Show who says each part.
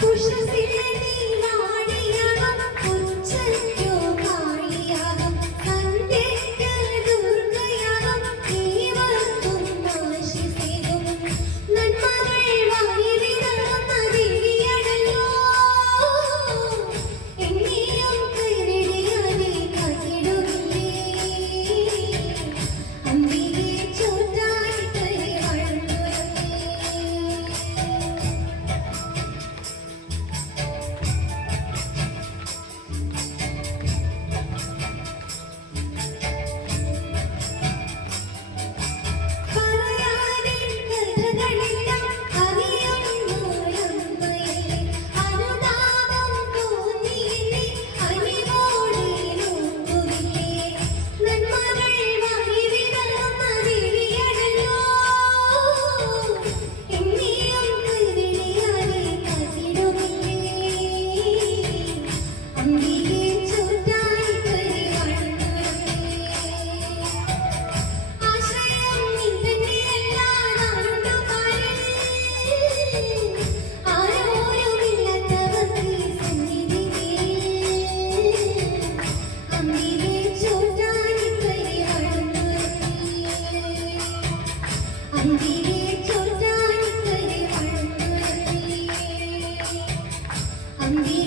Speaker 1: 不相信 ಸಿದ್ಧಗಳು അമ്പിയെ